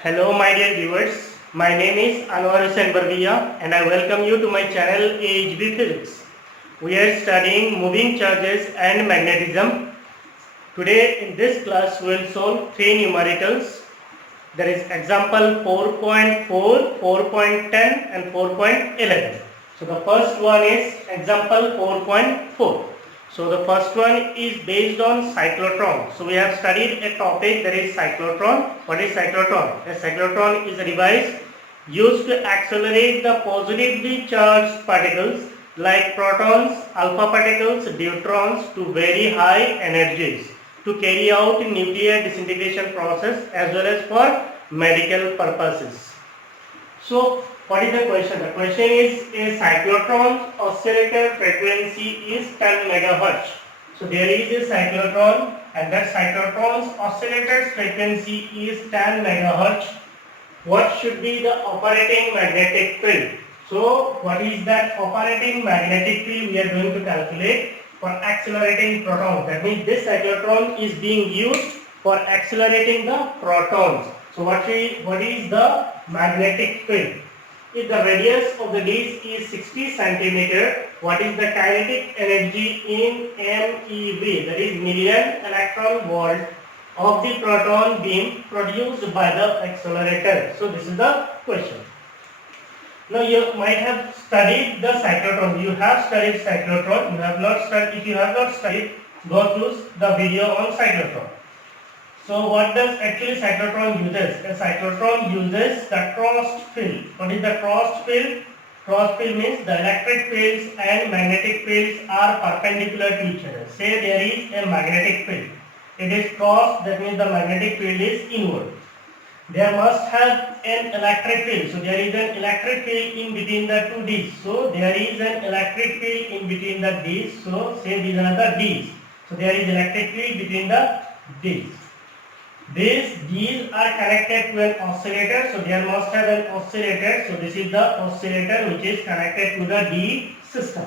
Hello, my dear viewers. My name is Anwar Hussain Barbiya and I welcome you to my channel AHB Physics. We are studying moving charges and magnetism. Today in this class we will solve three numericals. There is example 4.4, 4.10 and 4.11. So the first one is example 4.4. So the first one is based on cyclotron. So we have studied a topic that is cyclotron. What is cyclotron? A cyclotron is a device used to accelerate the positively charged particles like protons, alpha particles, deuterons to very high energies to carry out nuclear disintegration process as well as for medical purposes. So what is the question? The question is a cyclotron oscillator frequency is 10 megahertz. So there is a cyclotron and that cyclotron's oscillator's frequency is 10 megahertz. What should be the operating magnetic field? So what is that operating magnetic field we are going to calculate for accelerating protons? That means this cyclotron is being used for accelerating the protons. So what is the magnetic field? If the radius of the disc is 60 centimeter, what is the kinetic energy in MeV, that is million electron volt of the proton beam produced by the accelerator? So this is the question. Now you might have studied the cyclotron. You have studied cyclotron. You have not studied. If you have not studied, go through the video on cyclotron. So what does actually cyclotron uses? A cyclotron uses the crossed field. What is the crossed field? Crossed field means the electric fields and magnetic fields are perpendicular to each other. Say there is a magnetic field. It is crossed, that means the magnetic field is inward. There must have an electric field. So there is an electric field in between the two discs. So there is an electric field in between the discs. So say these are the discs. So there is electric field between the discs. These are connected to an oscillator. So there must have an oscillator. So this is the oscillator which is connected to the D system.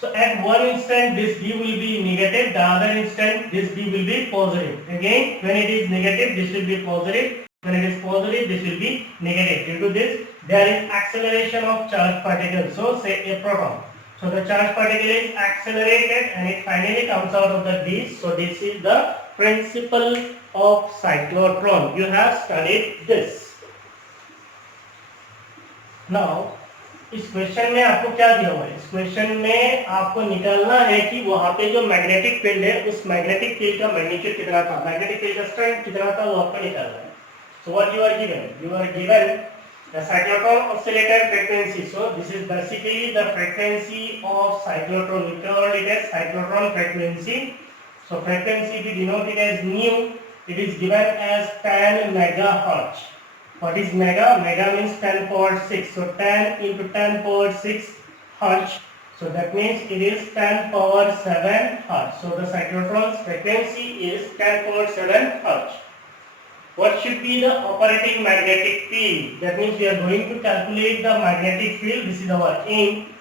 So at one instant this D will be negative, the other instant this D will be positive. Again, when it is negative, this will be positive. When it is positive, this will be negative. Due to this, there is acceleration of charged particles. So say a proton. So the charged particle is accelerated and it finally comes out of the disc. So this is the principle of cyclotron. You have studied this. Now इस question में आपको क्या दिया हुआ है? इस question में आपको निकालना है कि वहां पे जो मैग्नेटिक फील्ड है उस मैग्नेटिक फील्ड का मैग्नीट्यूड कितना था, मैग्नेटिक फील्ड का स्ट्रेंथ कितना था, वो आपको निकालना है. So what you are given the cyclotron oscillator frequency. So this is basically the frequency of cyclotron. We call it as cyclotron frequency. So frequency we denote it as nu. It is given as 10 megahertz. What is mega? Mega means 10 power 6. So 10 into 10 power 6 hertz. So that means it is 10 power 7 hertz. So the cyclotron's frequency is 10 power 7 hertz. What should be the operating magnetic field? That means we are going to calculate the magnetic field. This is our aim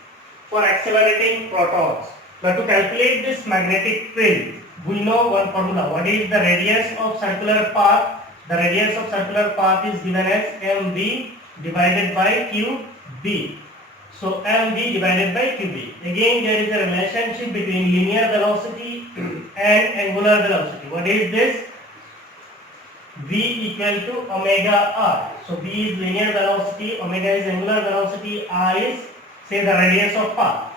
for accelerating protons. Now to calculate this magnetic field, we know one formula. What is the radius of circular path? The radius of circular path is given as mv divided by qb. So mv divided by qb. Again there is a relationship between linear velocity and angular velocity. What is this? V equal to omega r. So V is linear velocity, omega is angular velocity, r is say the radius of path.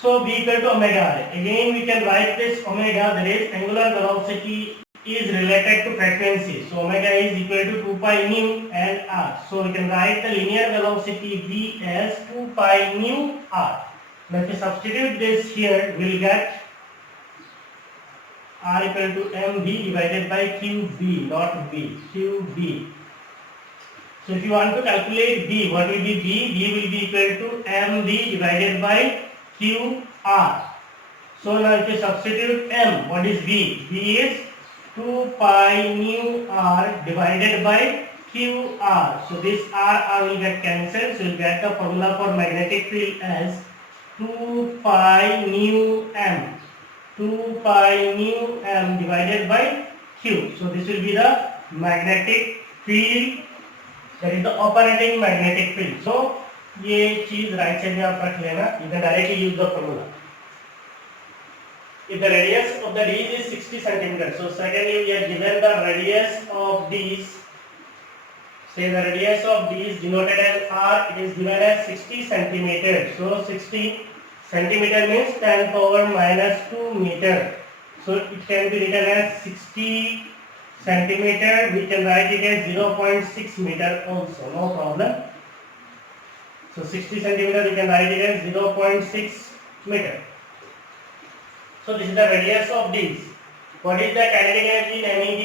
So V equal to omega r. Again we can write this omega, that is angular velocity is related to frequency. So omega is equal to 2 pi nu and r. So we can write the linear velocity V as 2 pi nu r. Now if we substitute this here, we will get r equal to mv divided by qb, not v, qb. So if you want to calculate b, what will be b? b will be equal to mv divided by qr. So now if you substitute m, what is v? v is 2 pi nu r divided by qr. So this r will get cancelled. So you will get the formula for magnetic field as 2 pi nu m. 2 pi nu m divided by Q. So this will be the magnetic field, that is the operating magnetic field. So ये चीज right side में आप रख लेना. You can directly use the formula. If the radius of the disc is 60 centimeters, so secondly we are given the radius of disc. Say the radius of disc denoted as R, it is given as 60 centimeters. So 60 centimeter means 10 power minus 2 meter. So it can be written as 60 centimeter. We can write it as 0.6 meter also, no problem. So 60 centimeter we can write it as 0.6 meter. So this is the radius of disc. What is the kinetic energy in MED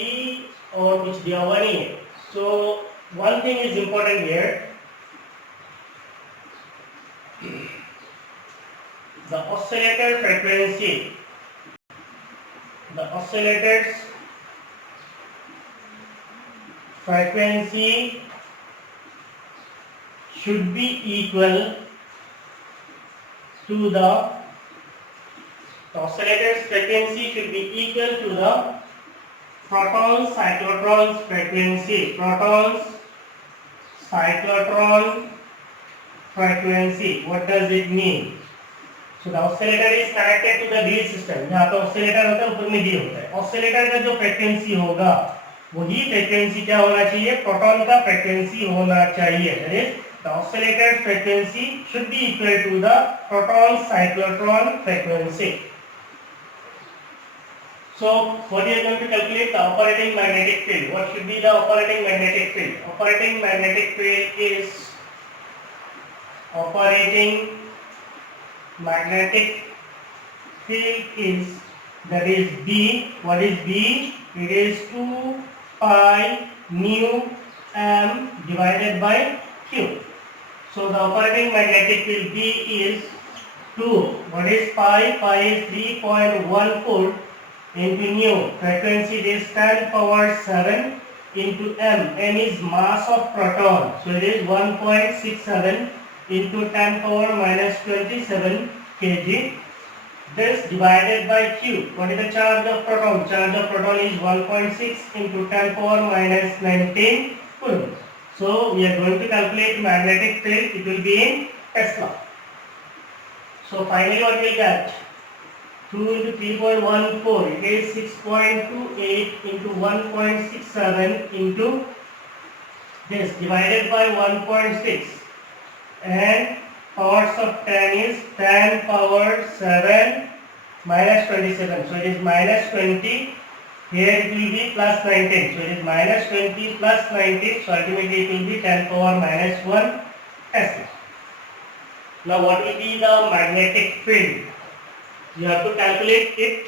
or which Giovanni? So one thing is important here. The oscillator frequency. The oscillator's frequency should be equal to the oscillator's frequency should be equal to the proton cyclotron's frequency. Protons cyclotron frequency. What does it mean? So the oscillator is connected to the D system. यहाँ पे oscillator होता है, ऊपर में D होता है. Oscillator का जो frequency होगा, वही frequency क्या होना चाहिए? Proton का frequency होना चाहिए. That is, the oscillator frequency should be equal to the proton cyclotron frequency. So what we are going to calculate? The operating magnetic field. What should be the operating magnetic field? Operating magnetic field is that is B. What is B? It is 2 pi mu m divided by Q. So the operating magnetic field B is 2. What is pi? Pi is 3.14 into nu. Frequency is 10 power 7 into m. M is mass of proton. So it is 1.67 into 10 power minus 27 kg. This divided by Q. What is the charge of proton? Charge of proton is 1.6 into 10 power minus 19 coulomb. So we are going to calculate magnetic field. It will be in Tesla. So finally what we get? 2 into 3.14, it is 6.28 into 1.67 into this divided by 1.6, and powers of 10 is 10 power 7 minus 27. So it is minus 20. Here it will be plus 19. So it is minus 20 plus 19. So ultimately it will be 10 power minus 1 Tesla. Now what will be the magnetic field? You have to calculate it.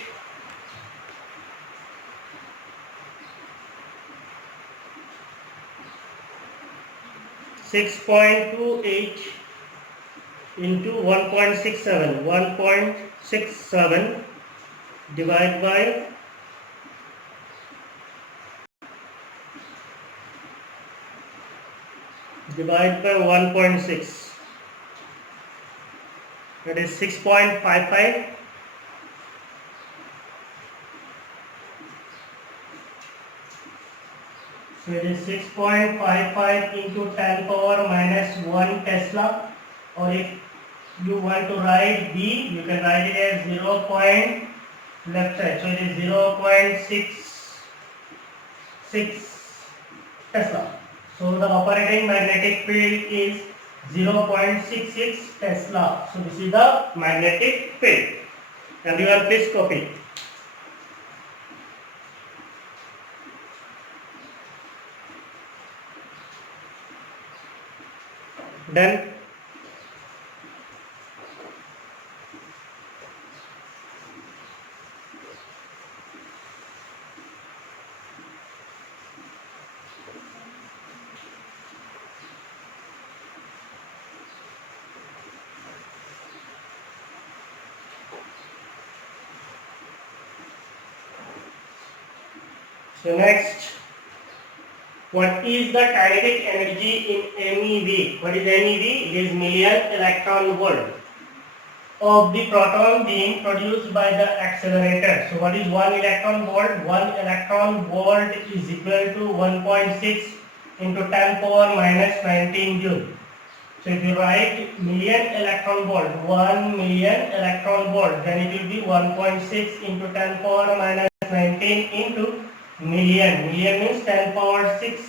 .28 into 1.67. 1.67 divided by 1.6. That is 6.55. So it is 6.55 into 10 power minus 1 Tesla, or if you want to write B, you can write it as 0. Left side. So it is 0.66 Tesla. So the operating magnetic field is 0.66 Tesla. So this is the magnetic field. Everyone please copy. Done. So next, what is the kinetic energy in MeV? What is MeV? It is million electron volt. of the proton being produced by the accelerator. So what is 1 electron volt? 1 electron volt is equal to 1.6 into 10 power minus 19 joule. So if you write million electron volt, 1 million electron volt, then it will be 1.6 into 10 power minus 19 into million. Million means 10 power 6.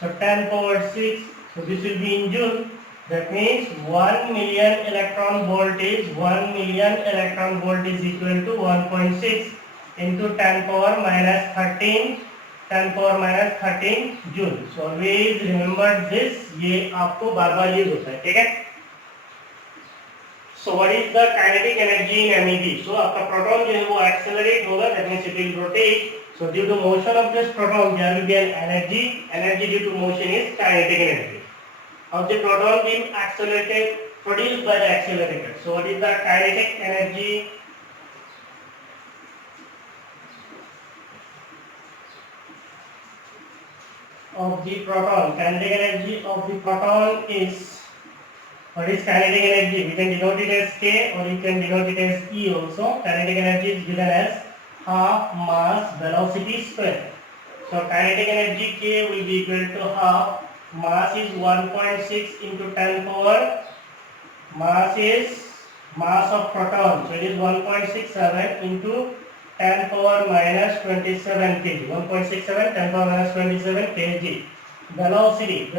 So 10 power 6, so this will be in joule. That means 1 million electron volt is 1 million electron volt is equal to 1.6 into 10 power minus 13 10 power minus 13 joule. So always remember this, ये आपको बार बार use होता है, ठीक है. So what is the kinetic energy in MEV? So आपका proton जो है वो एक्सेलरेट होगा, that means it will rotate. So due to motion of this proton there will be an energy. Energy due to motion is kinetic energy. Of the proton being accelerated produced by the accelerator. So what is the kinetic energy? Of the proton, kinetic energy of the proton is, what is kinetic energy? We can denote it as K or you can denote it as E also. Kinetic energy is given as half mass velocity square. So kinetic energy K will be equal to half, mass is 1.6 into 10 power, mass is mass of proton, so it is 1.67 into 10 power minus 27 kg. 1.67 10 power minus 27 kg. Velocity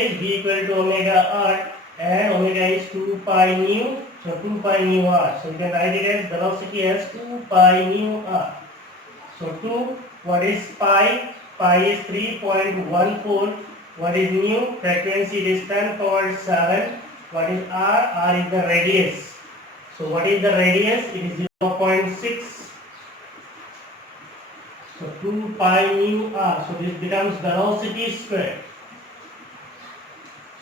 is v equal to omega r and omega is 2 pi nu. So 2 pi nu r. So you can write it as velocity as 2 pi nu r. So 2, what is pi? Pi is 3.14. What is nu? Frequency is 10 power 7. What is r? R is the radius. So what is the radius? It is 0.6. So 2 pi nu r. So this becomes velocity square.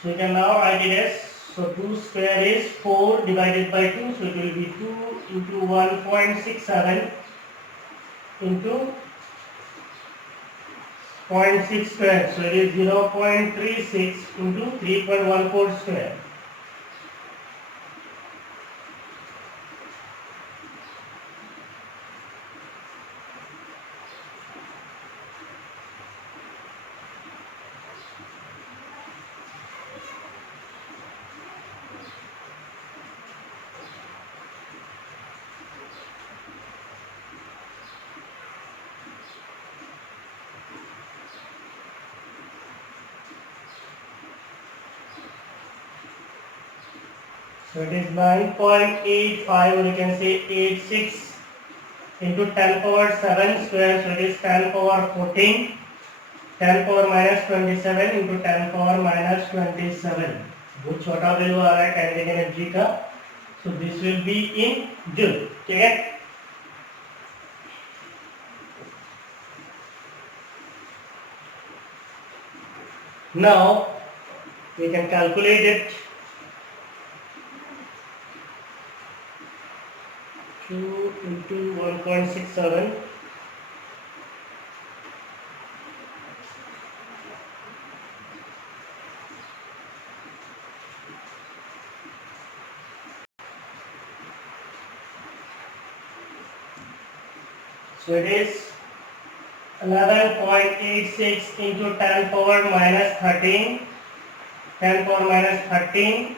So you can now write it as, so 2 square is 4 divided by 2. So it will be 2 into 1.67 into 0.6 square. So it is 0.36 into 3.14 square. So it is 9.85 or you can say 86 into 10 power 7 square. So it is 10 power 14. 10 power minus 27 into 10 power minus 27. बहुत छोटा value आ रहा है kinetic energy का. So this will be in joule. ठीक है. Now we can calculate it. 2 into 1.67. So it is 11.86 into 10 power minus 13. 10 power minus 13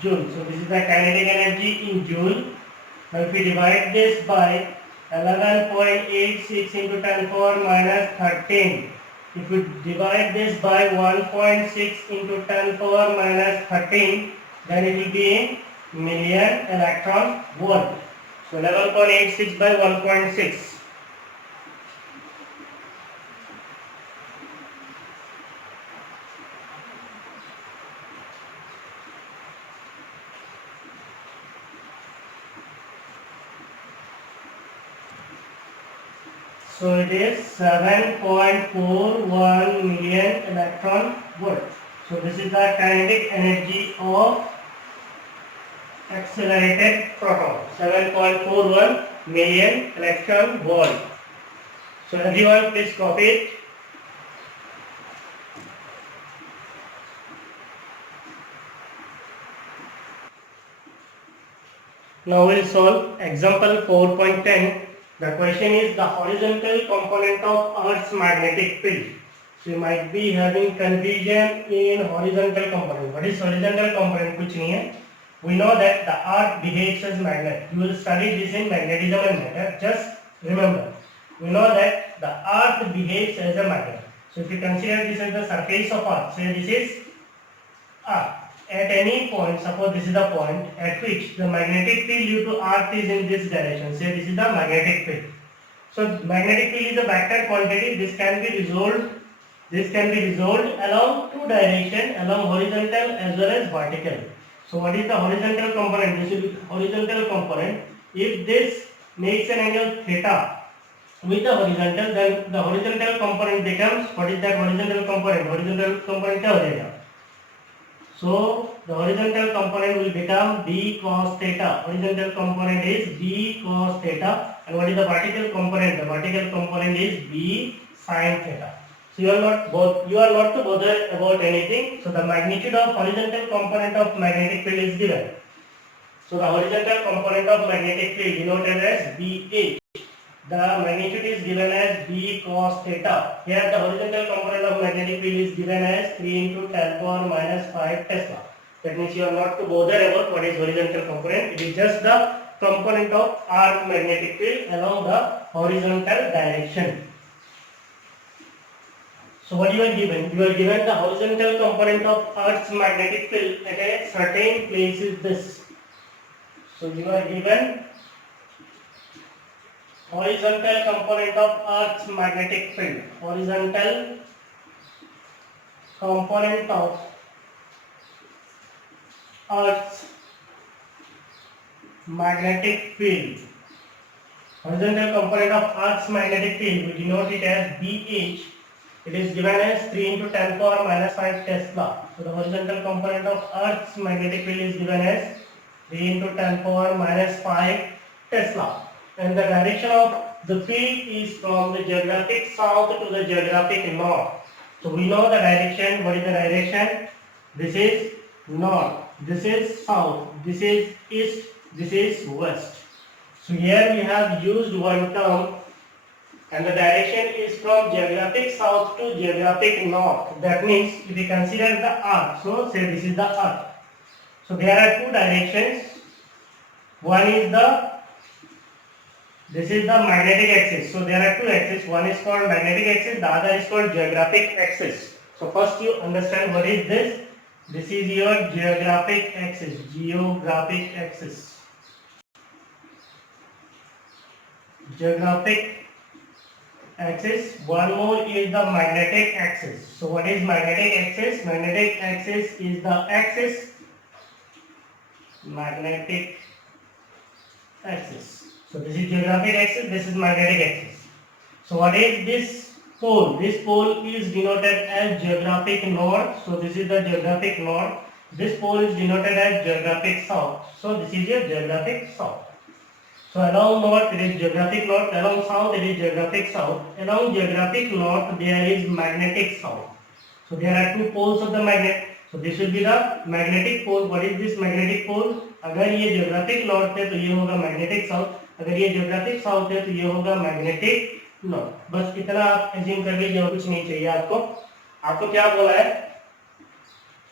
joule. So this is the kinetic energy in joule. Now if we divide this by 11.86 into 10 power minus 13, if we divide this by 1.6 into 10 power minus 13, then it will be in million electron volt. So 11.86 by 1.6. So it is 7.41 million electron volt. So this is the kinetic energy of accelerated proton. 7.41 million electron volt. So everyone please copy it. Now we'll solve example 4.10. The question is the horizontal component of Earth's magnetic field. So you might be having confusion in horizontal component. What is horizontal component? कुछ नहीं है. We know that the Earth behaves as magnet. You will study this in magnetism and matter. Just remember, we know that the Earth behaves as a magnet. So if you consider this as the surface of Earth, say this is Earth. At any point, suppose this is the point at which the magnetic field due to Earth is in this direction. Say this is the magnetic field. So magnetic field is a vector quantity. This can be resolved. This can be resolved along two directions, along horizontal as well as vertical. So what is the horizontal component? This will be horizontal component. If this makes an angle theta with the horizontal, then the horizontal component becomes, what is that horizontal component? Horizontal component क्या हो जाएगा? So the horizontal component will become b cos theta. Horizontal component is b cos theta, and what is the vertical component? The vertical component is b sin theta. So you are not to bother about anything. So the magnitude of horizontal component of magnetic field is given. So the horizontal component of magnetic field denoted as BH. The magnitude is given as b cos theta. Here the horizontal component of magnetic field is given as 3 into 10 power minus 5 Tesla. That means you are not to bother about what is horizontal component. It is just the component of Earth magnetic field along the horizontal direction. So what you are given? You are given the horizontal component of Earth's magnetic field at a certain place is this. So you are given horizontal component of Earth's magnetic field. Horizontal component of Earth's magnetic field. Horizontal component of Earth's magnetic field, we denote it as BH. It is given as 3 into 10 power minus 5 Tesla. So the horizontal component of Earth's magnetic field is given as 3 into 10 power minus 5 Tesla. And the direction of the field is from the geographic south to the geographic north. So we know the direction. What is the direction? This is north, this is south, this is east, this is west. So here we have used one term, and the direction is from geographic south to geographic north. That means if we consider the earth, so say this is the earth. So there are two directions. One is this is the magnetic axis. So there are two axes. One is called magnetic axis, the other is called geographic axis. So first you understand what is this. This is your geographic axis. Geographic axis. Geographic axis. One more is the magnetic axis. So what is magnetic axis? Magnetic axis is the axis. Magnetic axis. So this is geographic axis, this is magnetic axis. So what is this pole? This pole is denoted as geographic north. So this is the geographic north. This pole is denoted as geographic south. So this is your geographic south. So along north it is geographic north, along south it is geographic south. Along geographic north there is magnetic south. So there are two poles of the magnet. So this will be the magnetic pole. What is this magnetic pole? अगर ये geographic north है तो ये होगा magnetic south. अगर ये geographic south है तो ये होगा magnetic north. बस इतना आप assume कर लीजिए और कुछ नहीं चाहिए आपको. आपको क्या बोला है?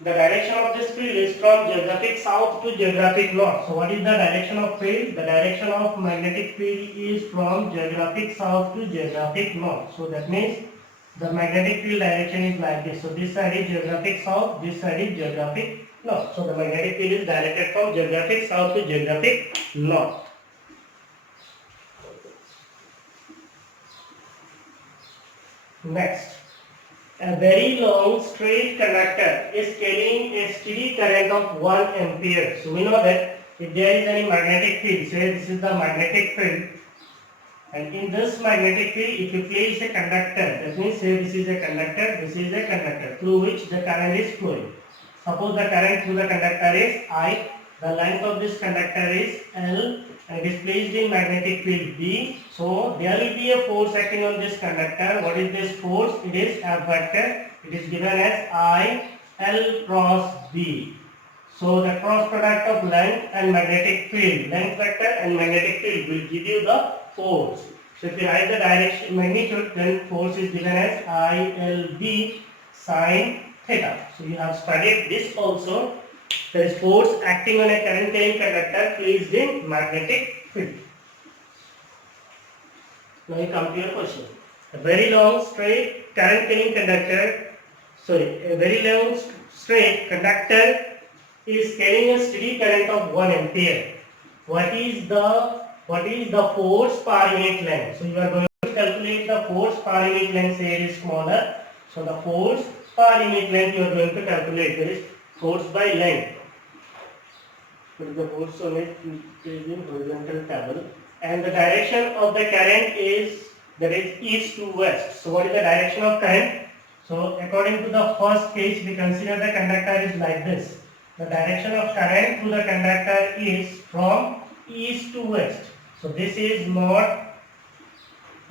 The direction of this field is from geographic south to geographic north. So what is the direction of field? The direction of magnetic field is from geographic south to geographic north. So that means the magnetic field direction is like this. So this side is geographic south, this side is geographic north. So the magnetic field is directed from geographic south to geographic north. Next, a very long straight conductor is carrying a steady current of 1 ampere. So we know that if there is any magnetic field, say this is the magnetic field, and in this magnetic field if you place a conductor, that means say this is a conductor, this is a conductor through which the current is flowing. Suppose the current through the conductor is I, the length of this conductor is L, and it is placed in magnetic field B. So there will be a force acting on this conductor. What is this force? It is F vector. It is given as I L cross B. So the cross product of length and magnetic field, length vector and magnetic field will give you the force. So if you write the direction magnitude, then force is given as ILB sine theta. So you have studied this also. There is force acting on a current carrying conductor placed in magnetic field. Now you come to your question. A very long straight current carrying conductor, a very long straight conductor is carrying a steady current of 1 ampere. What is the force per unit length? So you are going to calculate the force per unit length. Say it is smaller. So the force per unit length you are going to calculate. There is force by length. What is the force on it is in horizontal table. And the direction of the current is east to west. So what is the direction of current? So according to the first case, we consider the conductor is like this. The direction of current through the conductor is from east to west. So this is north,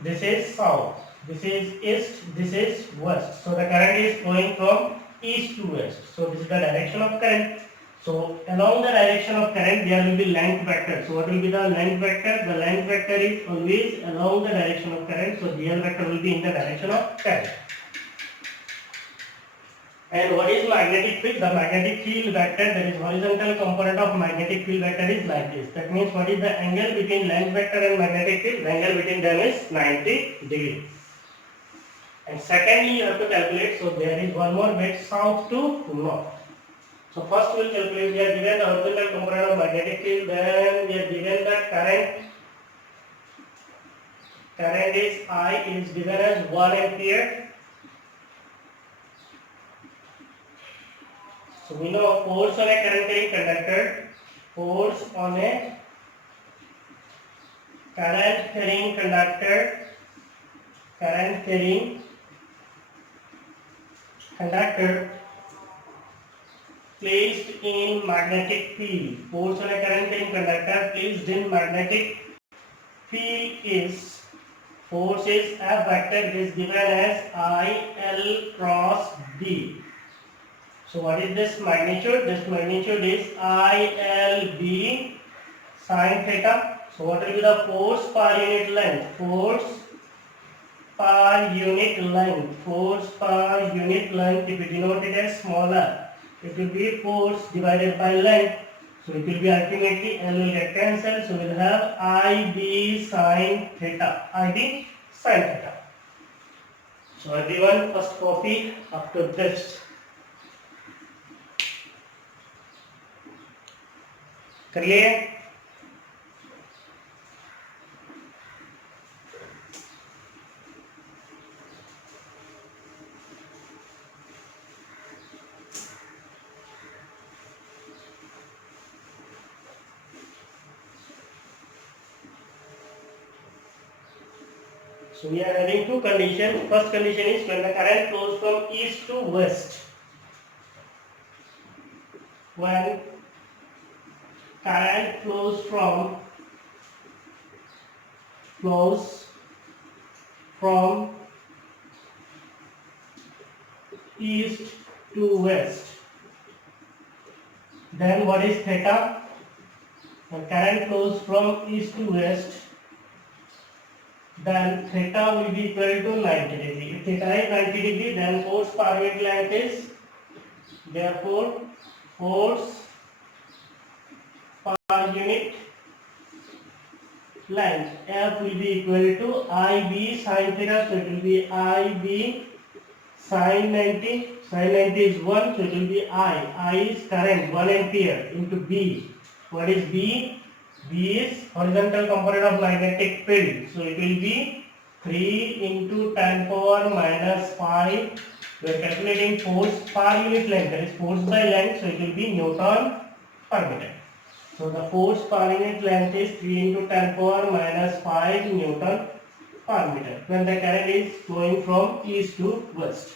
this is south, this is east, this is west. So the current is flowing from east to west. So this is the direction of current. So along the direction of current there will be length vector. So what will be the length vector? The length vector is always along the direction of current. So GL vector will be in the direction of current. And what is magnetic field? The magnetic field vector, that is horizontal component of magnetic field vector is like this. That means what is the angle between length vector and magnetic field? The angle between them is 90 degrees. And secondly you have to calculate, so there is one more bit, south to north. So first we will calculate, we are given the horizontal component of magnetic field, then we are given the current. Current is I is given as 1 ampere. So we know force on a current carrying conductor, force on a current carrying conductor, placed in magnetic field. Force on a current carrying conductor placed in magnetic field is, force is F vector, it is given as IL cross B. So what is this magnitude? This magnitude is ILB sine theta. So what will be the force per unit length? Force per unit length, if we denote it as smaller, it will be force divided by length. So it will be ultimately L will get cancelled. So we will have IB sine theta. So everyone first copy up to this. Clear? So we are having two conditions. First condition is when the current flows from east to west. When current flows from east to west, then what is theta? When current flows from east to west, then theta will be equal to 90 degree. If theta is 90 degree, then force per unit length is, therefore force per unit length F will be equal to IB sine theta. So it will be IB sine 90. Sine 90 is 1, so it will be I is current 1 ampere into B. What is B? B is horizontal component of magnetic field. So it will be 3 into 10 power minus 5. We are calculating force per unit length, that is force by length, so it will be Newton per meter. So the force per unit length is 3 into 10 power minus 5 Newton per meter when the current is flowing from east to west.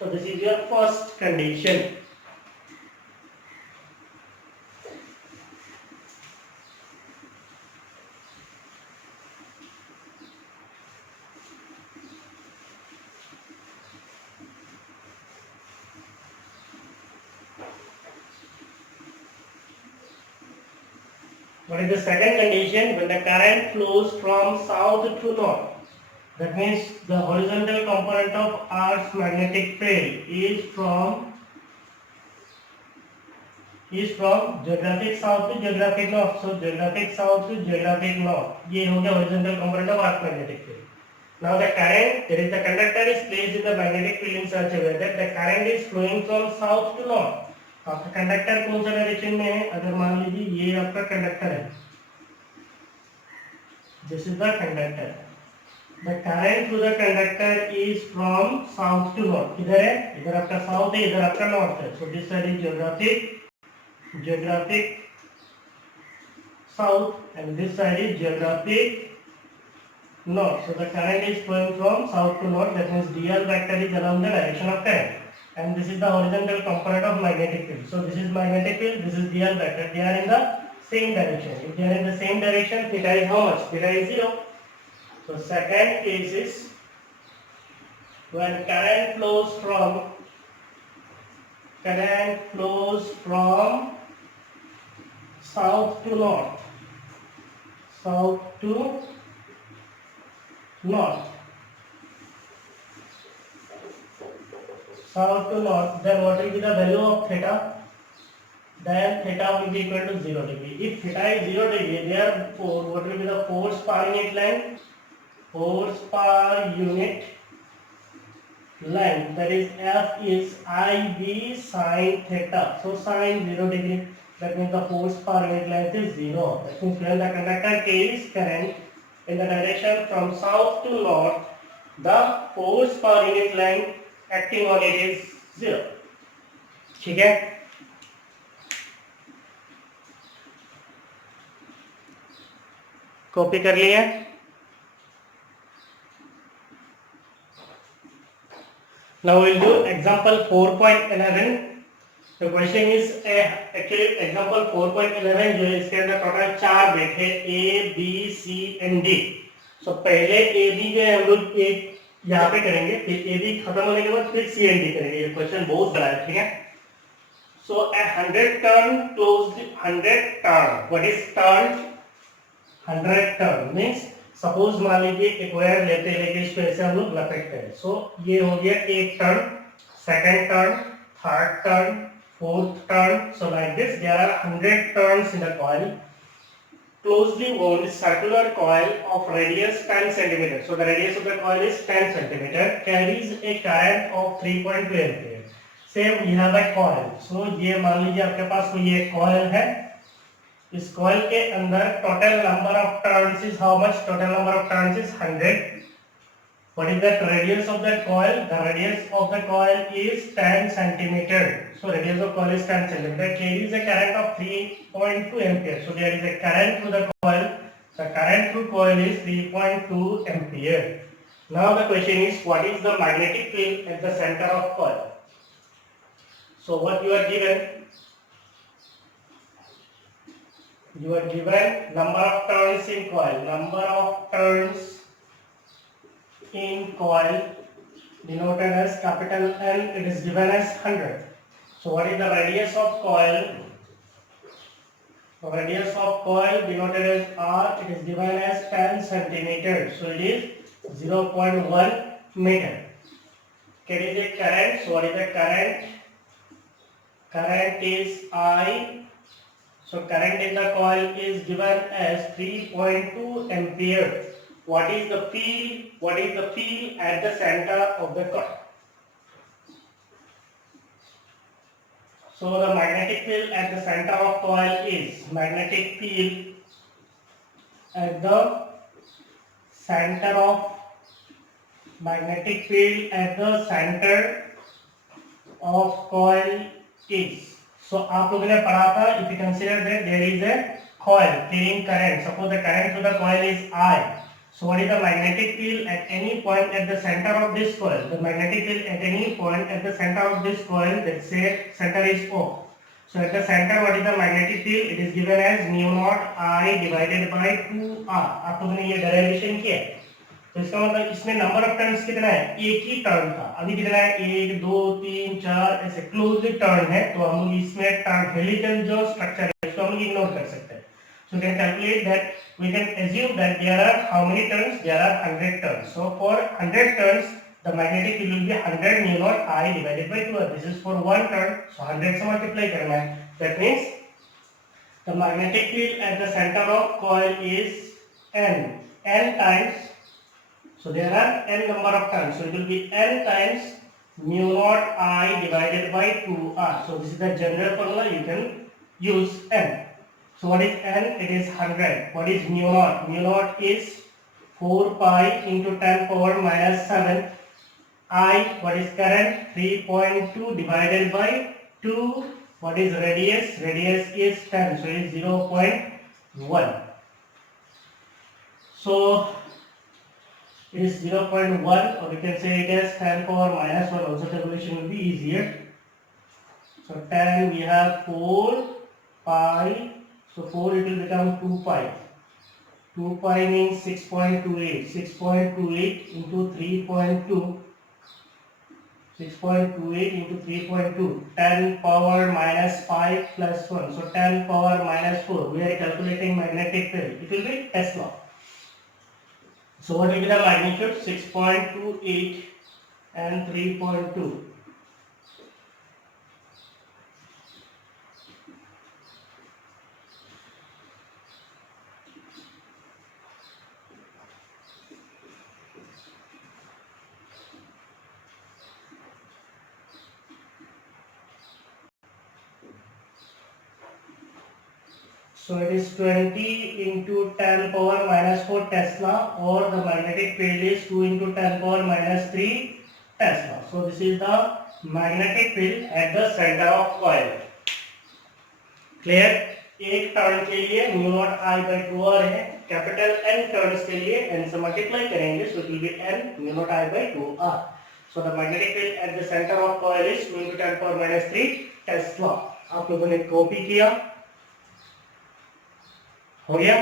So this is your first condition. What is the second condition? When the current flows from south to north, that means the horizontal component of Earth's magnetic field is from geographic south to geographic north. So geographic south to geographic north. ये हो गया horizontal component of Earth's magnetic field. Now the current, that is the conductor is placed in the magnetic field in such a way that the current is flowing from south to north. आपका conductor कौन सा direction में है? अगर मान लीजिए ये आपका कंडक्टर है, this is the conductor. The current through the conductor is from south to north. किधर है? इधर आपका south है, इधर आपका north है. So this side is geographic south and this side is geographic north. So the current is flowing from south to north. That means dl vector is along the direction of current. And this is the horizontal component of magnetic field. So this is magnetic field, this is dl vector. They are in the same direction. If they are in the same direction, theta is how much? Theta is 0. So second case is when current flows from south to north. South to north. South to north, then what will be the value of theta? Then theta will be equal to 0 degree. If theta is 0 degree, therefore what will be the force per unit length? Force per unit length, that is F is IB sin theta. So sin 0 degree, that means the force per unit length is 0. That means when the conductor carries current in the direction from south to north, the force per unit length acting on it is 0. ठीक है? Copy कर लिया? Now we'll do example 4.11. The question is actually example 4.11 जो है इसके अंदर total 4 bit है A, B, C and D. So पहले A, B के हम लोग एक यहाँ पे करेंगे, फिर A, B खत्म होने के बाद फिर C and D करेंगे. ये क्वेश्चन बहुत बड़ा है, ठीक है? So a 100 turn closed 100 turn. What is turn? 100 turn means suppose मान लीजिए एक वायर लेते लेके इसको ऐसे हम लोग लपेटते हैं. सो ये हो गया एक turn, second turn, third turn, fourth turn. So like this there are 100 turns in the coil, closely wound circular coil of radius 10 cm. So the radius of the coil is 10 cm, carries a current of 3.2 ampere. Say we have a coil. So ये मान लीजिए आपके पास कोई एक coil है. इस coil के अंदर total number of turns is how much? Total number of turns is 100. What is the radius of that coil? The radius of the coil is 10 centimeter. So radius of coil is 10 centimeter. Carries a current of 3.2 ampere. So there is a current through the coil. The current through coil is 3.2 ampere. Now the question is, what is the magnetic field at the center of coil? So what you are given? You are given number of turns in coil. Number of turns in coil denoted as capital N, it is given as 100. So what is the radius of coil? The radius of coil denoted as R, it is given as 10 centimeter. So it is 0.1 meter. What is the current? So what is the current? Current is I. So current in the coil is given as 3.2 ampere. What is the field? What is the field at the center of the coil? So the magnetic field at the center of coil is magnetic field at the center of magnetic field at the center of coil is. So आप लोगों ने पढ़ा था, if you consider that there is a coil carrying current. Suppose the current through the coil is I. So what is the magnetic field at any point at the center of this coil? The magnetic field at any point at the center of this coil, let's say center is O. So at the center, what is the magnetic field? It is given as mu naught I divided by 2R. आप लोगों ने ये derivation किया है. तो इसका मतलब इसमें नंबर ऑफ टर्न्स कितना है? एक ही टर्न था. अभी कितना है? 1 2 3 4 ऐसे क्लोजली टर्न है. तो हम लोग इसमें टर्न हेलिकल जो स्ट्रक्चर है इसको हम लोग इग्नोर कर सकते हैं. So we can calculate that, we can assume that there are how many turns? There are 100 turns. So for 100 turns, the magnetic field will be 100 mu naught I divided by 2. This is for 1 turn. So 100 से multiply करना है. That means the magnetic field at the center of coil is N. N times. So there are N number of turns. So it will be N times mu naught I divided by 2R. So this is the general formula. You can use N. So what is N? It is 100. What is mu naught? Mu naught is 4 pi into 10 power minus 7. I, what is current? 3.2 divided by 2. What is radius? Radius is 10. So it is 0.1. So it is 0.1, or we can say it as 10 power minus 1. Also calculation will be easier. So 10, we have 4 pi. So 4, it will become 2 pi. 2 pi means 6.28. 6.28 into 3.2. 6.28 into 3.2. 10 power minus 5 plus 1. So 10 power minus 4. We are calculating magnetic field. It will be Tesla. So what will be the magnitude? 6.28 and 3.2. So it is 20 into 10 power minus 4 Tesla, or the magnetic field is 2 into 10 power minus 3 Tesla. So this is the magnetic field at the center of coil. Clear? एक turn के लिए mu not I by 2r है. Capital N turns के लिए N से multiply करेंगे. So it will be N mu not I by 2r. So the magnetic field at the center of coil is 2 into 10 power minus 3 Tesla. आप लोगों ने copy किया? हो गया?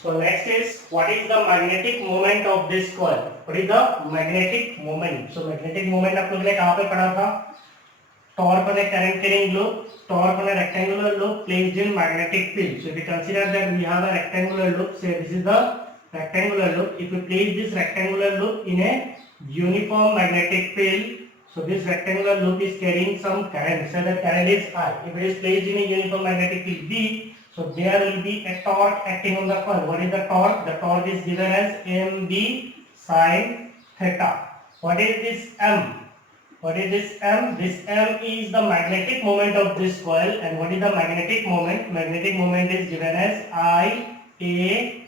So next is, what is the magnetic moment of this coil? What is the magnetic moment? So magnetic moment आप लोगों ने कहाँ पे पढ़ा था? Torque on a current carrying loop, torque on a rectangular loop placed in magnetic field. So if we consider that we have a rectangular loop, say this is the rectangular loop. If we place this rectangular loop in a uniform magnetic field, so this rectangular loop is carrying some current. So the current is I. If it is placed in a uniform magnetic field B, so there will be a torque acting on the coil. What is the torque? The torque is given as mb sin theta. What is this m? What is this m? This m is the magnetic moment of this coil. And what is the magnetic moment? Magnetic moment is given as Ia.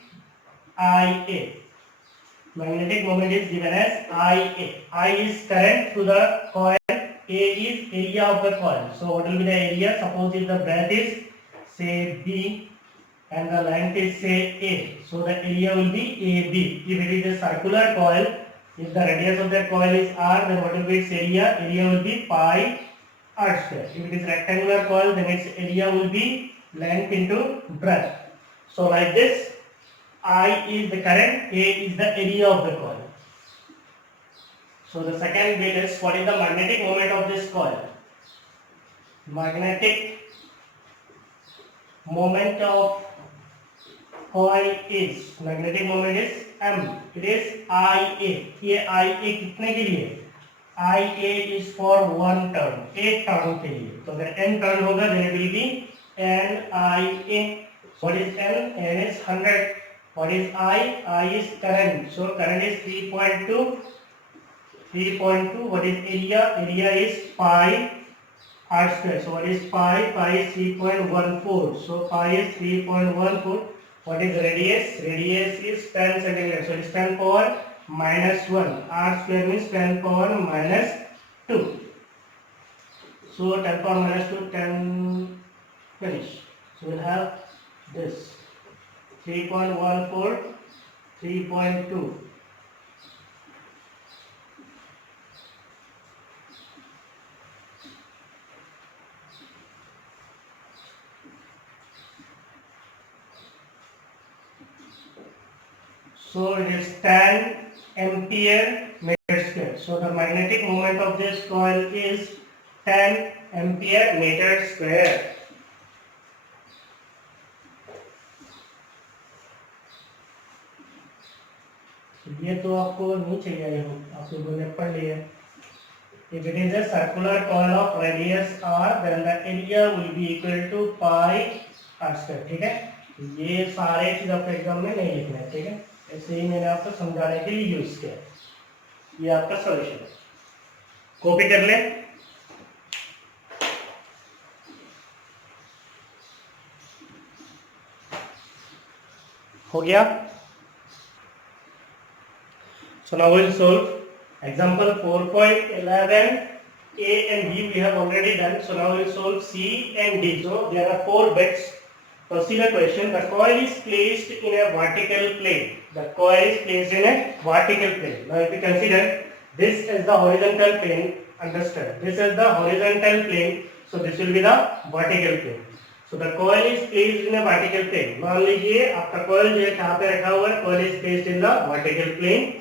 Magnetic moment is given as Ia. I is current to the coil. A is area of the coil. So what will be the area? Suppose if the breadth is say B and the length is say A. So the area will be AB. If it is a circular coil, if the radius of that coil is r, then what will be its area? Area will be pi r square. If it is rectangular coil, then its area will be length into breadth. So like this, I is the current, A is the area of the coil. So the second bit is, what is the magnetic moment of this coil? Magnetic moment of coil is, magnetic moment is m. It is Ia. ये Ia कितने के लिए? Ia is for one turn, एक turn के लिए. तो अगर n turn होगा, then it will be Nia. What is n? N is 100. What is I? I is current. So current is 3.2. 3.2. What is area? Area is pi r square. So what is pi? Pi is 3.14. So pi is 3.14. What is radius? Radius is 10 centimeters. So it is 10 power minus 1. R square means 10 power minus 2. So 10 power minus 2, 10 finish. So we'll have this 3.14, 3.2. So it is 10 ampere meter square. So the magnetic moment of this coil is 10 ampere meter square. ये तो आपको नहीं चाहिए, आप लोगों ने पढ़ लिया. If it is a circular coil of radius r, then the area will be equal to pi r square. ठीक है, ये सारे चीज आपको एग्जाम में नहीं लिखना है. ठीक है, ऐसे ही मैंने आपको समझाने के लिए यूज किया. ये आपका सॉल्यूशन है, कॉपी कर ले. हो गया. So now we will solve example 4.11. A and B we have already done. So now we will solve C and D. So there are 4 bits. So see the question. The coil is placed in a vertical plane. The coil is placed in a vertical plane. Now if you consider this as the horizontal plane, understand. This is the horizontal plane. So this will be the vertical plane. So the coil is placed in a vertical plane. मान लीजिए आपका coil जो है कहाँ पे रखा हुआ है? Coil is placed in the vertical plane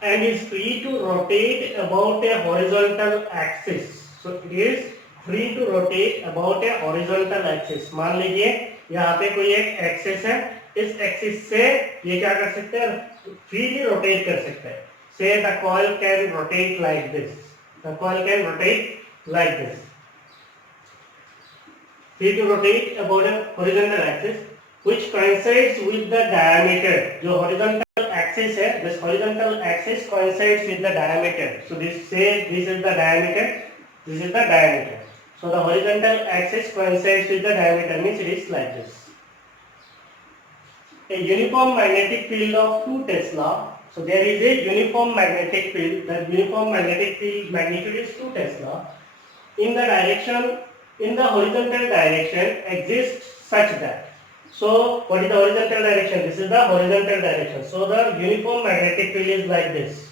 and is free to rotate about a horizontal axis. So it is free to rotate about a horizontal axis. मान लीजिए यहाँ पे कोई एक एक्सिस है, इस एक्सिस से ये क्या कर सकते हैं? फ्रीली रोटेट कर सकते हैं. Say the coil can rotate like this. The coil can rotate like this. Free to rotate about a horizontal axis which coincides with the diameter. जो horizontal axis है, this horizontal axis coincides with the diameter. So this says this is the diameter, this is the diameter. So the horizontal axis coincides with the diameter, means it is like this. A uniform magnetic field of 2 Tesla. So there is a uniform magnetic field. The uniform magnetic field magnitude is 2 Tesla. In the direction, in the horizontal direction exists such that. So what is the horizontal direction? This is the horizontal direction. So the uniform magnetic field is like this.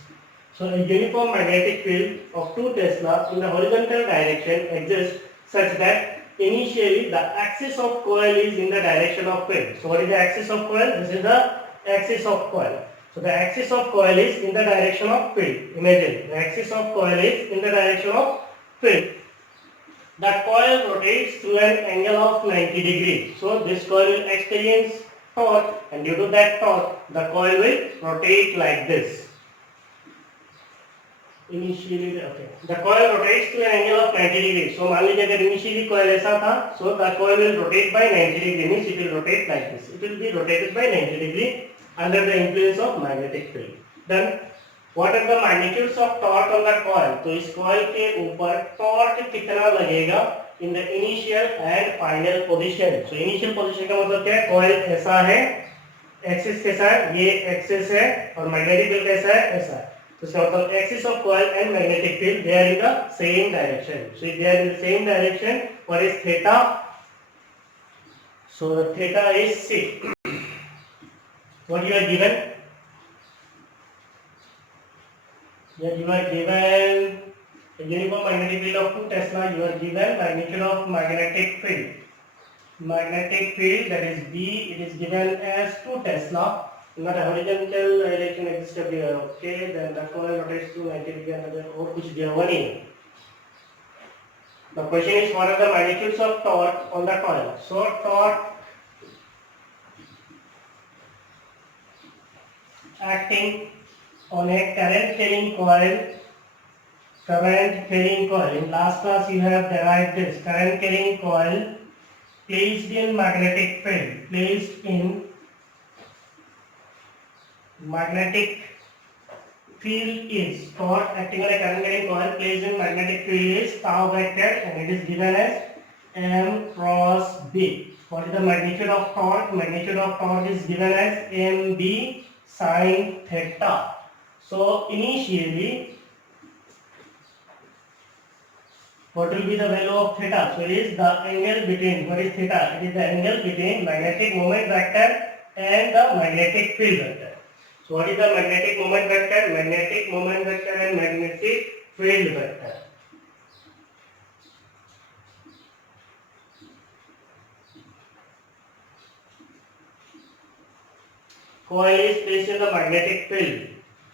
So a uniform magnetic field of 2 Tesla in the horizontal direction exists such that initially the axis of coil is in the direction of field. So what is the axis of coil? This is the axis of coil. So the axis of coil is in the direction of field. Imagine the axis of coil is in the direction of field. The coil rotates through an angle of 90 degrees. So this coil will experience torque, and due to that torque, the coil will rotate like this. Initially, okay, the coil rotates to an angle of 90 degrees. So मान लीजिए अगर initially coil ऐसा था, so the coil will rotate by 90 degree, means it will rotate like this. It will be rotated by 90 degree under the influence of magnetic field. Then what are the magnitudes of torque on the coil? तो इस coil के ऊपर torque कितना लगेगा in the initial and final position. So initial position का मतलब क्या है? Coil ऐसा है, axis कैसा है? ये axis है और magnetic field कैसा है? ऐसा है. तो इसका मतलब axis of coil and magnetic field they are in the same direction. So if they are in the same direction, what is theta? So the theta is C. What you are given? Here you are given a uniform magnetic field of 2 Tesla. You are given magnitude of magnetic field. Magnetic field, that is B, it is given as 2 Tesla. Not a horizontal direction exists here. Okay, then the coil rotates to 90 degree another और कुछ दिया हुआ नहीं है. The question is what are the magnitudes of torque on the coil? So torque acting on a current carrying coil. Current carrying coil. In last class you have derived this. Current carrying coil placed in magnetic field. Placed in magnetic field is torque acting on a current carrying coil placed in magnetic field is tau vector, and it is given as m cross b. What is the magnitude of torque? Magnitude of torque is given as mb sin theta. So initially what will be the value of theta? So it is the angle between, what is theta? It is the angle between magnetic moment vector and the magnetic field vector. So what is the magnetic moment vector? Magnetic moment vector and magnetic field vector. coil is placed in the magnetic field.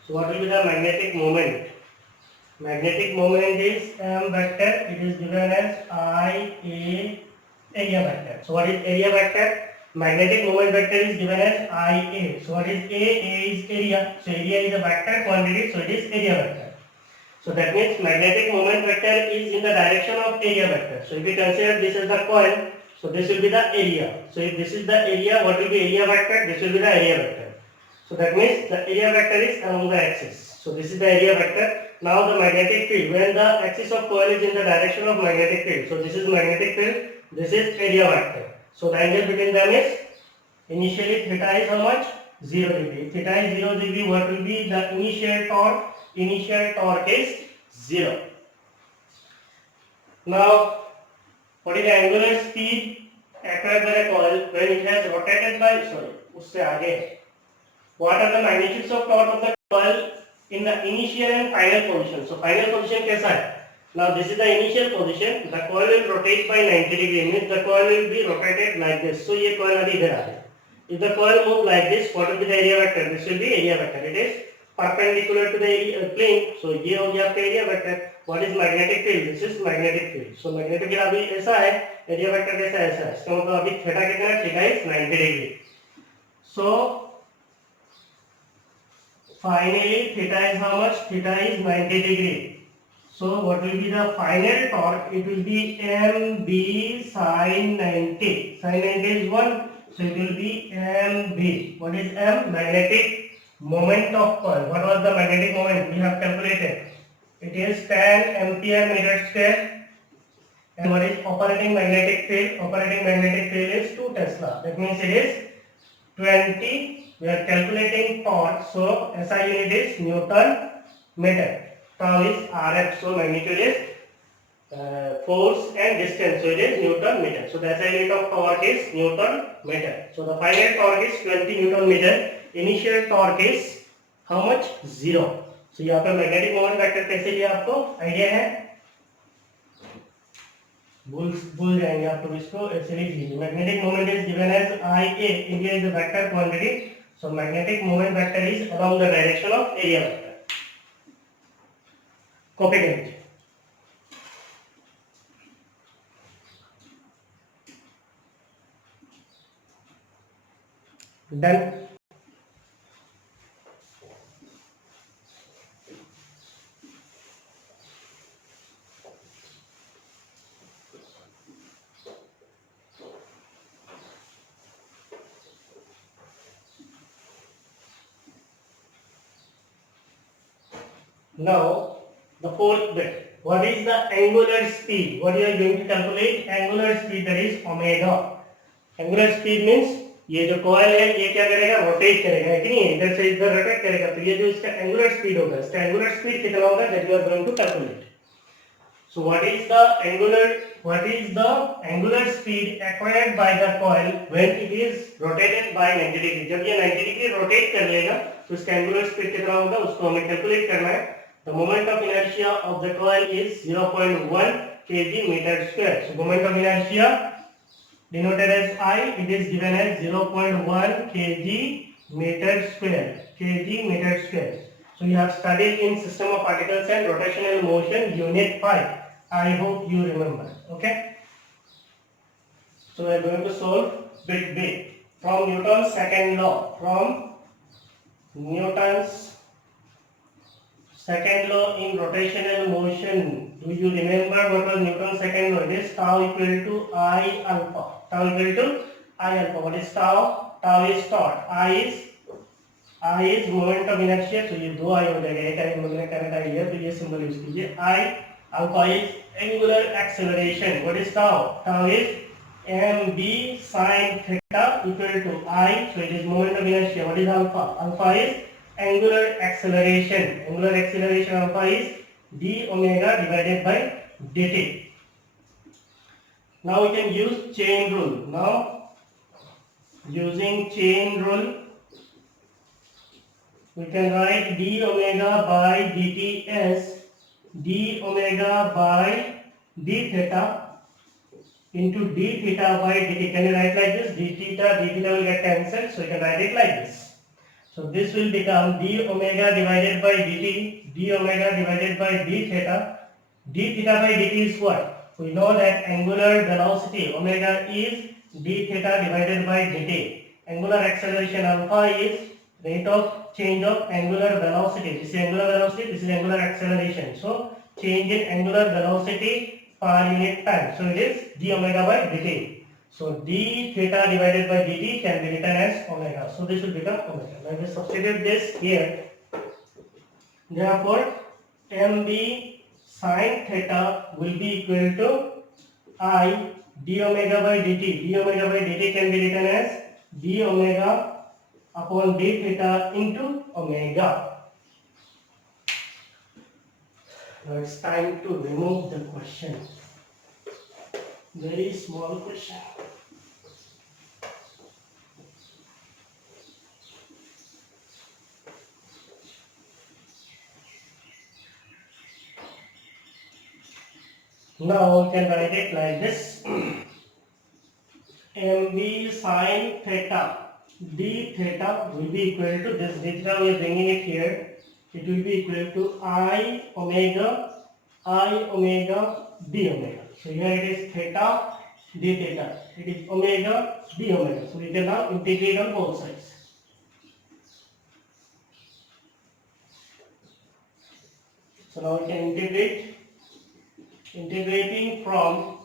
So what will be the magnetic moment? Magnetic moment is M vector. It is given as IA area vector. So what is area vector? Magnetic moment vector is given as IA. So what is A? A is area. So area is a vector quantity. So it is area vector. So that means magnetic moment vector is in the direction of area vector. So if we consider this as the coil, so this will be the area. So if this is the area, what will be area vector? This will be the area vector. So that means the area vector is along the axis. So this is the area vector. Now the magnetic field, when the axis of coil is in the direction of magnetic field. So this is magnetic field, this is area vector. So the angle between them is, initially theta is how much? 0 degree. If theta is 0 degree, what will be the initial torque? Initial torque is 0. Now, what is the angular speed acquired by a coil when it has rotated by, उससे आगे. What are the magnitudes of torque of the coil in the initial and final position? So final position कैसा है? Now this is the initial position. The coil will rotate by 90 degree. Means the coil will be rotated like this. So ये coil अभी इधर आ है. If the coil move like this, what will be the area vector? This will be area vector. It is perpendicular to the plane. So ये हो गया आपका area vector. What is magnetic field? This is magnetic field. So magnetic field अभी ऐसा है. Area vector कैसा ऐसा है. इसका मतलब अभी theta कितना है? Theta is 90 degree. So finally theta is how much? Theta is 90 degree. So what will be the final torque? It will be mb sin 90. Sin 90 is 1. So it will be mb. What is m? Magnetic moment of coil. What was the magnetic moment? We have calculated. It is 10 ampere meter square. And what is operating magnetic field? Operating magnetic field is 2 Tesla. That means it is 20. We are calculating torque. So SI unit is Newton meter. Tau is RF, so magnitude is force and distance, so it is Newton meter. So the SI unit of torque is Newton meter. So the final torque is 20 Newton meter. Initial torque is how much? 0. So यहाँ पे magnetic moment vector कैसे लिया आपको idea है? भूल जाएंगे आप लोग इसको ऐसे लिख लीजिए. Magnetic moment is given as IA. Area is a vector quantity. So magnetic moment vector is along the direction of area vector. Copy it. Done. Now the fourth bit. What is the angular speed? What you are going to calculate? Angular speed, that is omega. Angular speed means ये जो coil है ये क्या करेगा? Rotate करेगा है कि नहीं? इधर से इधर rotate करेगा. तो ये जो इसका angular speed होगा, इसका angular speed कितना होगा? That you are going to calculate. So what is the angular speed acquired by the coil when it is rotated by 90 degree? जब ये 90 degree rotate कर लेगा, तो इसका angular speed कितना होगा? उसको हमें calculate करना है. The moment of inertia of the coil is 0.1 kg meter square. So moment of inertia denoted as I, it is given as 0.1 kg meter square. Kg meter square. So you have studied in system of particles and rotational motion unit 5. I hope you remember. Okay. So we are going to solve bit B from Newton's second law. From Newton's second law in rotational motion. Do you remember what was Newton's second law? It is tau equal to I alpha. Tau equal to I alpha. What is tau? Tau is torque. I is moment of inertia. So ये दो I हो जाएगा. एक I मैंने current I लिया तो ये symbol use कीजिए. I alpha is angular acceleration. What is tau? Tau is mb sin theta equal to I. So it is moment of inertia. What is alpha? Alpha is angular acceleration. Angular acceleration alpha is d omega divided by dt. Now we can use chain rule. Now using chain rule, we can write d omega by dt as d omega by d theta into d theta by dt. Can you write like this? D theta will get cancelled, so you can write it like this. So this will become d omega divided by dt, d omega divided by d theta. D theta by dt is what? We know that angular velocity omega is d theta divided by dt. Angular acceleration alpha is rate of change of angular velocity. This is angular velocity, this is angular acceleration. So change in angular velocity per unit time. So it is d omega by dt. So d theta divided by dt can be written as omega. So this will become omega. Now we substitute this here. Therefore, mb sin theta will be equal to I d omega by dt. D omega by dt can be written as d omega upon d theta into omega. Now it's time to remove the question. Very small question. Now we can write it like this. mb sin theta d theta will be equal to this d theta. We are bringing it here. It will be equal to I omega d omega. So here it is theta d theta. It is omega d omega. So we can now integrate on both sides. So now we can integrate. Integrating from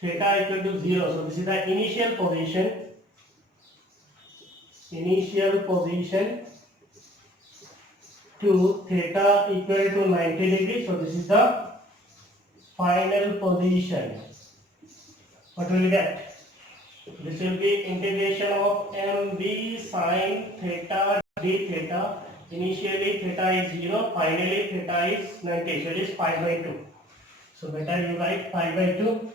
theta equal to 0. So this is the initial position. Initial position to theta equal to 90 degrees. So this is the final position. What will we get? This will be integration of mb sin theta d theta. Initially theta is 0, finally theta is 90. So it is pi by 2. So better you write pi by 2.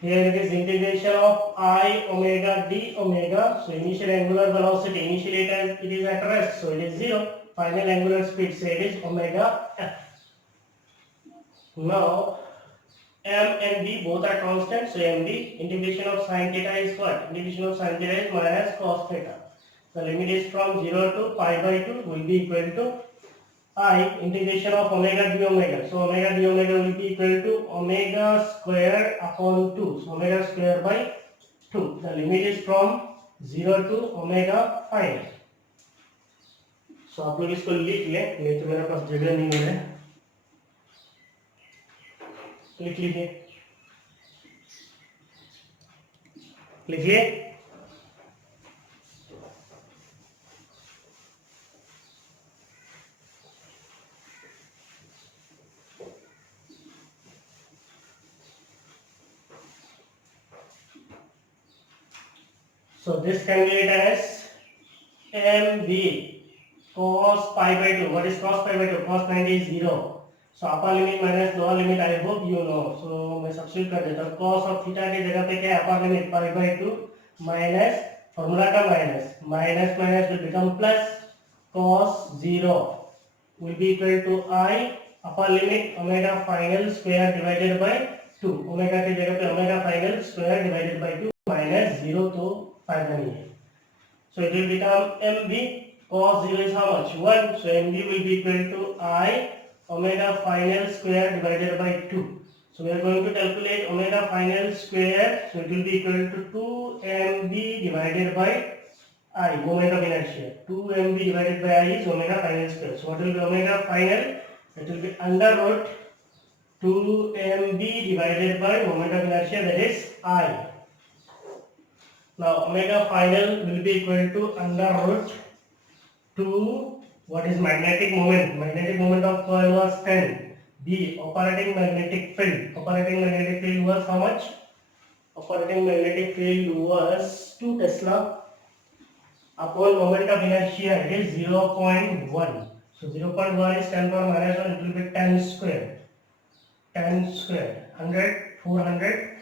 Here it is integration of I omega d omega. So initial angular velocity, initially it is at rest, so it is 0. Final angular speed, say it is omega f. Now m and b both are constant, so mb integration of sin theta is what? Integration of sin theta is minus cos theta. The limit is from 0 to pi by 2 will be equal to I integration of omega d omega. So omega d omega will be equal to omega square upon 2. So omega square by 2. The limit is from 0 to omega final. So आप लोग इसको लिख लें, नहीं तो मेरे पास जगह नहीं है. लिख लीजिए. लिखिए. So this can be written as mb cos pi by 2. What is cos pi by 2? Cos 90 is 0. So upper limit minus lower limit, I hope you know. So मैं substitute कर देता हूँ. Cos of theta की जगह पे क्या है? Upper limit pi by 2 minus formula का minus will become plus. Cos 0 will be equal to I upper limit omega final square divided by 2. Omega की जगह पे omega final square divided by 2 minus 0 तो फायदा नहीं है. So it will become mb cos 0 is how much? 1. So mb will be equal to I omega final square divided by 2. So we are going to calculate omega final square. So it will be equal to 2mb divided by I, moment of inertia. 2mb divided by I is omega final square. So what will be omega final? It will be under root 2mb divided by moment of inertia, that is I. Now omega final will be equal to under root 2, what is magnetic moment? Magnetic moment of coil was 10. B, operating magnetic field. Operating magnetic field was how much? Operating magnetic field was 2 Tesla upon moment of inertia, it is 0.1. So 0.1 is 10 power minus 1, it will be 10 square. 10 square, 100, 400.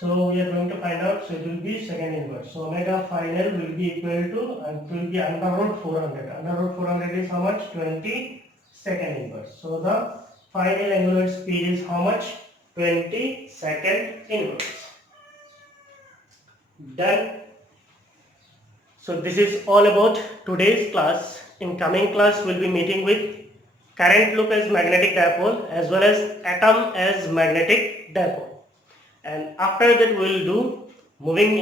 So we are going to find out, so it will be second inverse. So omega final will be equal to, and it will be under root 400. Under root 400 is how much? 20 second inverse. So the final angular speed is how much? 20 second inverse. Done. So this is all about today's class. In coming class, we'll be meeting with current loop as magnetic dipole as well as atom as magnetic dipole. And after that, we'll do moving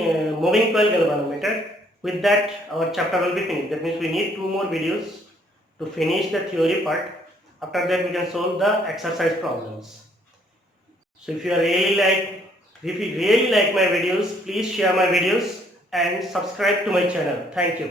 coil galvanometer. With that, our chapter will be finished. That means we need 2 more videos to finish the theory part. After that, we can solve the exercise problems. So if you really like my videos, please share my videos and subscribe to my channel. Thank you.